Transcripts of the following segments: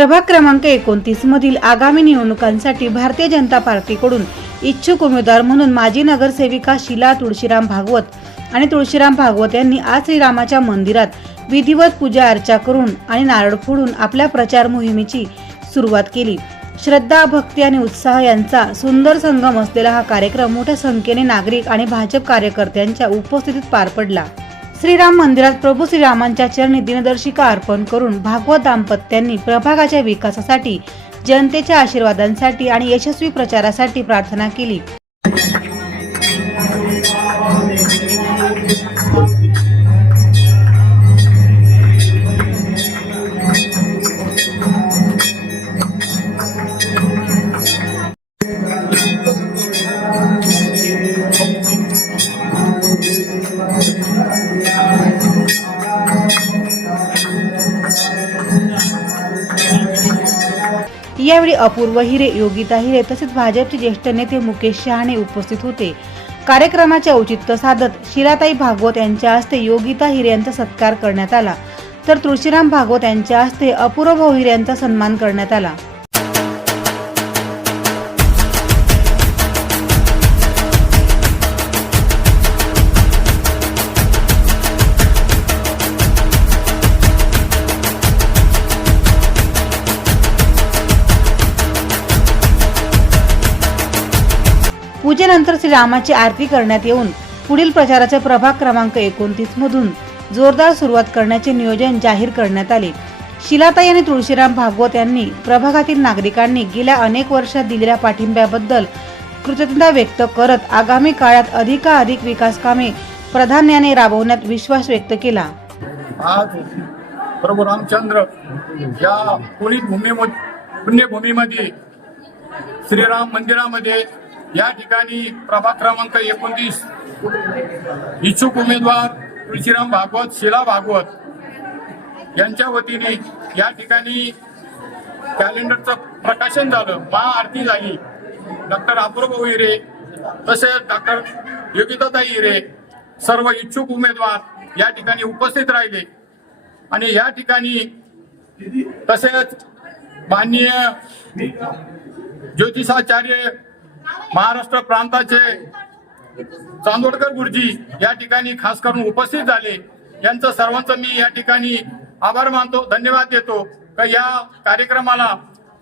प्रभाग क्रमांक 29 मधील आगामी निवडणुकांसाठी भारतीय जनता पार्टीकडून इच्छुक उमेदवार म्हणून माजी नगरसेविका शीला तुळशीराम भागवत आणि तुळशीराम भागवत यांनी आज श्रीरामाच्या मंदिरात विधिवत पूजा अर्चा करून आणि नारळ फोडून आपल्या प्रचार मोहिमेची सुरुवात केली। श्रद्धा, भक्ती आणि उत्साह यांचा सुंदर संगम असलेला हा कार्यक्रम मोठ्या संख्येने नागरिक आणि भाजप कार्यकर्त्यांच्या उपस्थितीत पार पडला। श्रीराम मंदिरात प्रभू श्रीरामांच्या चरणी दिनदर्शिका अर्पण करून भागवत दाम्पत्यांनी प्रभागाच्या विकासासाठी, जनतेच्या आशीर्वादांसाठी आणि यशस्वी प्रचारासाठी प्रार्थना केली। यावेळी अपूर्व हिरे, योगिता हिरे तसेच भाजपचे ज्येष्ठ नेते मुकेश शहाणे उपस्थित होते। कार्यक्रमाचे औचित्य साधत शीलाताई भागवत यांच्या हस्ते योगिता हिरे यांचा सत्कार करण्यात आला, तर तुळशीराम भागवत यांच्या हस्ते अपूर्व भाऊ हिरे यांचा सन्मान करण्यात आला। पूजेनंतर श्रीरामाची आरती करण्यात येऊन पुढील प्रचाराचे प्रभाग क्रमांक 29 मधून जोरदार सुरुवात करण्याचे नियोजन जाहीर करण्यात आले। शीलाताई आणि तुळशीराम भागवत यांनी प्रभागातील नागरिकांनी गेल्या अनेक वर्षात दिलेल्या पाठिंब्याबद्दल कृतज्ञता व्यक्त करत आगामी काळात अधिकाधिक विकास कामे प्राधान्याने राबवण्यात विश्वास व्यक्त केला। आज प्रभू रामचंद्र या पुण्यभूमीमध्ये श्रीराम मंदिरामध्ये या ठिकाणी प्रभाग क्रमांक 29 इच्छुक उमेदवार तुळशीराम भागवत, शीला भागवत यांच्या वतीने या ठिकाणी कॅलेंडरचं प्रकाशन झालं, महाआरती झाली। डॉक्टर अपूर्व हिरे तसेच डॉक्टर योगिताताई हिरे सर्व इच्छुक उमेदवार या ठिकाणी उपस्थित राहिले आणि या ठिकाणी तसेच माननीय ज्योतिषाचार्य महाराष्ट्र प्रांताचे चांदोडकर गुरुजी या ठिकाणी खास करून उपस्थित झाले। यांचं सर्वांचं मी या ठिकाणी आभार मानतो, धन्यवाद देतो की या कार्यक्रमाला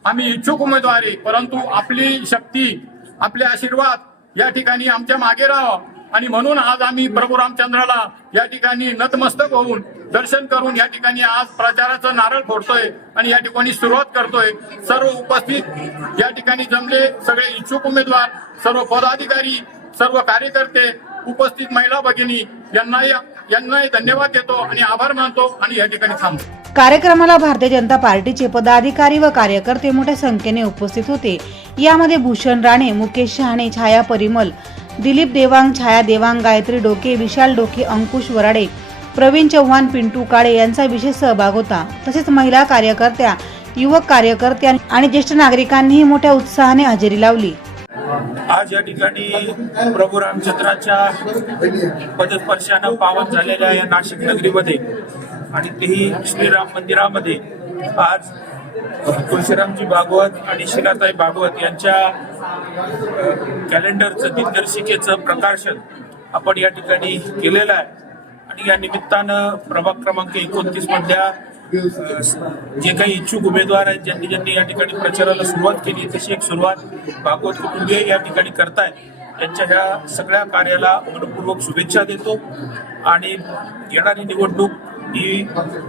आम्ही इच्छुक उमेदवार आहे, परंतु आपली शक्ती, आपले आशीर्वाद या ठिकाणी आमच्या मागे राहावं आणि म्हणून आज आम्ही प्रभू रामचंद्राला या ठिकाणी नतमस्तक होऊन दर्शन करून या ठिकाणी आज प्रचाराचं नारळ फोडतोय आणि या ठिकाणी सुरुवात करतोय। सर्व उपस्थित या ठिकाणी जमले सगळे इच्छुक उमेदवार, सर्व पदाधिकारी, सर्व कार्यकर्ते, उपस्थित महिला भगिनी यांनाही धन्यवाद देतो आणि आभार मानतो आणि या ठिकाणी थांबतो। कार्यक्रमाला भारतीय जनता पार्टीचे पदाधिकारी व कार्यकर्ते मोठ्या संख्येने उपस्थित होते। यामध्ये भूषण राणे, मुकेश शहाणे, छाया परिमल, दिलीप देवांग, छाया देवांग, गायत्री डोके, विशाल डोके, अंकुश वराडे, प्रवीण चव्हाण, पिंटू काळे यांचा विशेष सहभाग होता। तसेच महिला कार्यकर्त्या, युवक कार्यकर्त्या आणि ज्येष्ठ नागरिकांनीही मोठ्या उत्साहाने हजेरी लावली। आज या ठिकाणी प्रभू रामचंद्राच्या पदस्पर्शानं पावन झालेल्या या नाशिक नगरीमध्ये आणि तेही श्रीराम मंदिरामध्ये आज तुळशीरामजी भागवत आणि शीलाताई भागवत यांच्या कॅलेंडरचं, दिनदर्शिकेचं प्रकाशन आपण या ठिकाणी केलेलं आहे आणि या निमित्तानं प्रभाग क्रमांक 29 मधल्या जे काही इच्छुक उमेदवार आहेत, ज्यांनी या ठिकाणी प्रचाराला सुरुवात केली, तशी एक सुरुवात भागवत कुटुंबीय या ठिकाणी करतायत। त्यांच्या ह्या सगळ्या कार्याला मनपूर्वक शुभेच्छा देतो आणि येणारी निवडणूक ही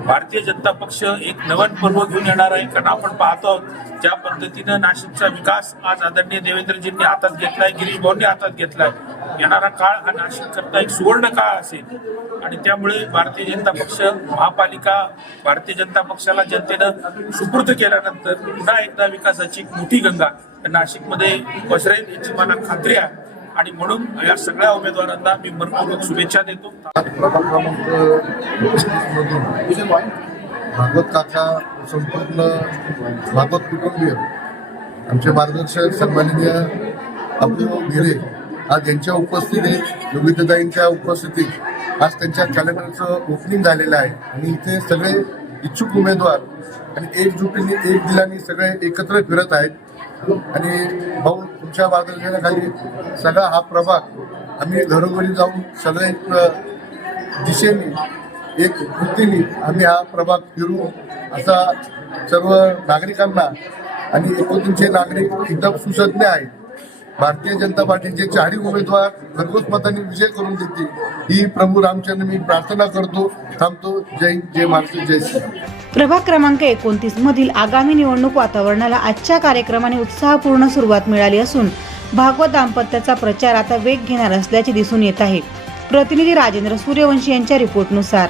भारतीय जनता पक्ष एक नवन पर्व घेऊन येणार आहे, कारण आपण पाहतो आहोत ज्या पद्धतीनं नाशिकचा विकास आज आदरणीय देवेंद्रजींनी हातात घेतलाय, गिरीश भाऊंनी हातात घेतलाय। येणारा काळ हा नाशिक करता एक सुवर्ण काळ असेल आणि त्यामुळे भारतीय जनता पक्ष, महापालिका, भारतीय जनता पक्षाला जनतेनं सुपूर्द केल्यानंतर पुन्हा एकदा विकासाची मोठी गंगा नाशिकमध्ये पसरेल याची मला खात्री आहे आणि म्हणून या सगळ्या उमेदवारांना मी मनपूर्वक शुभेच्छा देतो। भागवत काका, संपूर्ण भागवत कुटुंबीय, आमचे मार्गदर्शक सन्माननीय अपूर्व हिरे आज यांच्या उपस्थितीत, योगिताताईंच्या उपस्थितीत आज त्यांच्या कॅलेंडरचं ओपनिंग झालेलं आहे आणि इथे सगळे इच्छुक उमेदवार आणि एकजुटीने एक दिलाने सगळे एकत्र फिरत आहेत आणि भाऊ तुमच्या मार्गदर्शनाखाली सगळा हा प्रभाग आम्ही घरोघरी जाऊन सगळे दिशेने एक वृत्तीने आम्ही हा प्रभाग फिरू असा सर्व नागरिकांना आणि 29 नागरिक एकदम सुसज्ञ आहेत. भारतीय जनता पार्टीचे 4 उमेदवार घरघोस मतांनी विजय करून देतील ही प्रभू रामचंद्र मी प्रार्थना करतो. थांबतो. जय हिंद, जय महाराष्ट्र, जय श्रीराम. प्रभाग क्रमांक 29 मधील आगामी निवडणूक वातावरणाला आजच्या कार्यक्रमाने उत्साहपूर्ण सुरुवात मिळाली असून भागवत दाम्पत्याचा प्रचार आता वेग घेणार असल्याचे दिसून येत आहे. प्रतिनिधी राजेंद्र सूर्यवंशी यांच्या रिपोर्टनुसार.